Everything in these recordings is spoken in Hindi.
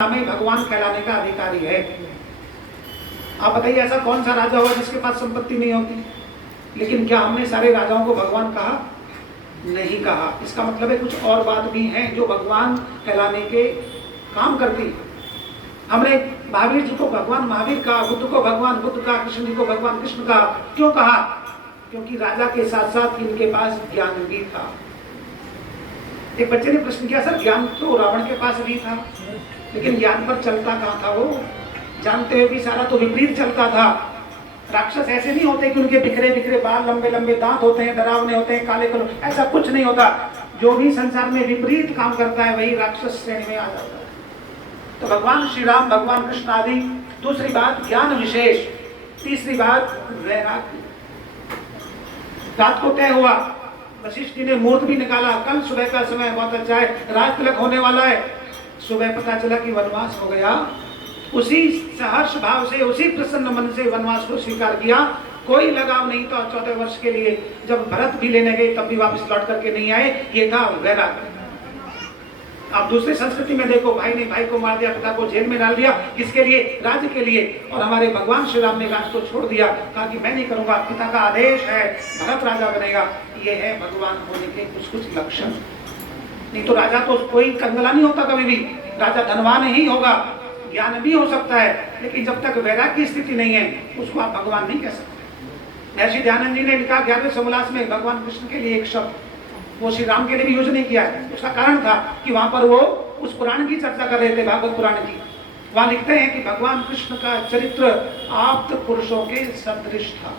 में भगवान कहलाने का अधिकारी है। आप बताइए ऐसा कौन सा राजा हुआ जिसके पास संपत्ति नहीं होती? लेकिन क्या हमने सारे राजाओं को भगवान कहा? नहीं कहा। इसका मतलब है कुछ और बात भी है जो भगवान कहलाने के काम करती है। हमने महावीर जी को भगवान महावीर कहा, बुद्ध को भगवान बुद्ध कहा, कृष्ण जी को भगवान कृष्ण कहा। क्यों कहा? क्योंकि राजा के साथ साथ इनके पास ज्ञान भी था। एक बच्चे ने प्रश्न किया, सर ज्ञान तो रावण के पास भी था, लेकिन ज्ञान पर चलता कहाँ था? वो जानते हुए भी सारा तो विपरीत चलता था। राक्षस ऐसे नहीं होते कि उनके बिखरे बिखरे बाल, लंबे लंबे दांत होते हैं, डरावने होते हैं, काले कलर, ऐसा कुछ नहीं होता। जो भी संसार में विपरीत काम करता है वही राक्षस श्रेणी में आ जाता है। तो भगवान श्री राम, भगवान कृष्ण आदि। दूसरी बात ज्ञान विशेष। तीसरी बात वैराग्य। रात को तय हुआ, वशिष्ठ जी ने मुहूर्त भी निकाला, कल सुबह का समय बहुत अच्छा है, राज तिलक होने वाला है। सुबह पता चला कि वनवास हो गया। उसी सहर्ष भाव से, उसी प्रसन्न मन से वनवास को स्वीकार किया। कोई लगाव नहीं था 14 वर्ष के लिए। जब भरत भी लेने गए तब भी वापस लौट करके नहीं आए। ये था वैराग्य। आप दूसरी संस्कृति में देखो, भाई ने भाई को मार दिया, पिता को जेल में डाल दिया, किसके लिए? राज्य के लिए। और हमारे भगवान श्री राम ने राज्य को छोड़ दिया, कहा कि मैं नहीं करूंगा, पिता का आदेश है, भरत राजा बनेगा। ये है भगवान होने के कुछ कुछ लक्षण। नहीं तो राजा तो कोई कंगला नहीं होता कभी भी। राजा धनवान ही होगा, ज्ञान भी हो सकता है, लेकिन जब तक वैराग्य की स्थिति नहीं है उसको आप भगवान नहीं कह सकते। महर्षि दयानंद जी ने लिखा 11वें समोल्लास में भगवान कृष्ण के लिए एक शब्द, वो श्री राम के लिए भी यूज नहीं किया है। उसका कारण था कि वहां पर वो उस पुराण की चर्चा कर रहे थे, भागवत पुराण की। वहां लिखते हैं कि भगवान कृष्ण का चरित्र आप्त पुरुषों के सदृश था।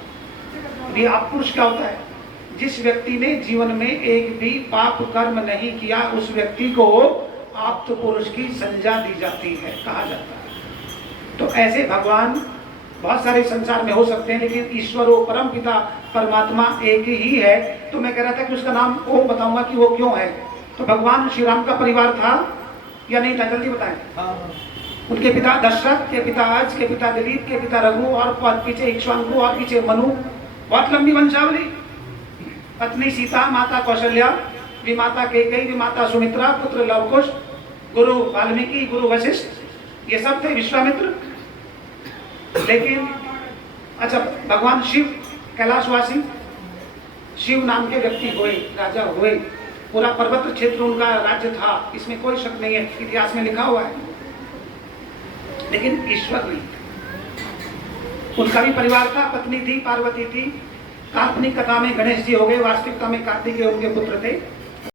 ये आप पुरुष क्या होता है? जिस व्यक्ति ने जीवन में एक भी पाप कर्म नहीं किया, उस व्यक्ति को आप्त पुरुष की संज्ञा दी जाती है, कहा जाता है। तो ऐसे भगवान बहुत सारे संसार में हो सकते हैं, लेकिन ईश्वर वो परम पिता परमात्मा एक ही है। तो मैं कह रहा था कि उसका नाम ओम बताऊंगा कि वो क्यों है। तो भगवान श्री राम का परिवार था या नहीं था? जल्दी बताएं। उनके पिता दशरथ, के पिता अज, के पिता दिलीप, के पिता रघु, और पीछे इक्ष्वाकु, और पीछे मनु। बहुत लंबी वंशावली। पत्नी सीता, माता कौशल्या, विमाता कैकेयी, विमाता सुमित्रा, पुत्र लवकुश, गुरु वाल्मीकि, गुरु वशिष्ठ, ये सब थे, विश्वामित्र। लेकिन अच्छा, भगवान शिव कैलाशवासी, शिव नाम के व्यक्ति हुए, राजा हुए। पूरा पर्वत क्षेत्र उनका राज्य था, इसमें कोई शक नहीं है, इतिहास में लिखा हुआ है। लेकिन ईश्वर नहीं। उनका भी परिवार था, पत्नी थी, पार्वती थी। काल्पनिक कथा में गणेश जी हो गए, वास्तविकता में कार्तिकेय उनके पुत्र थे।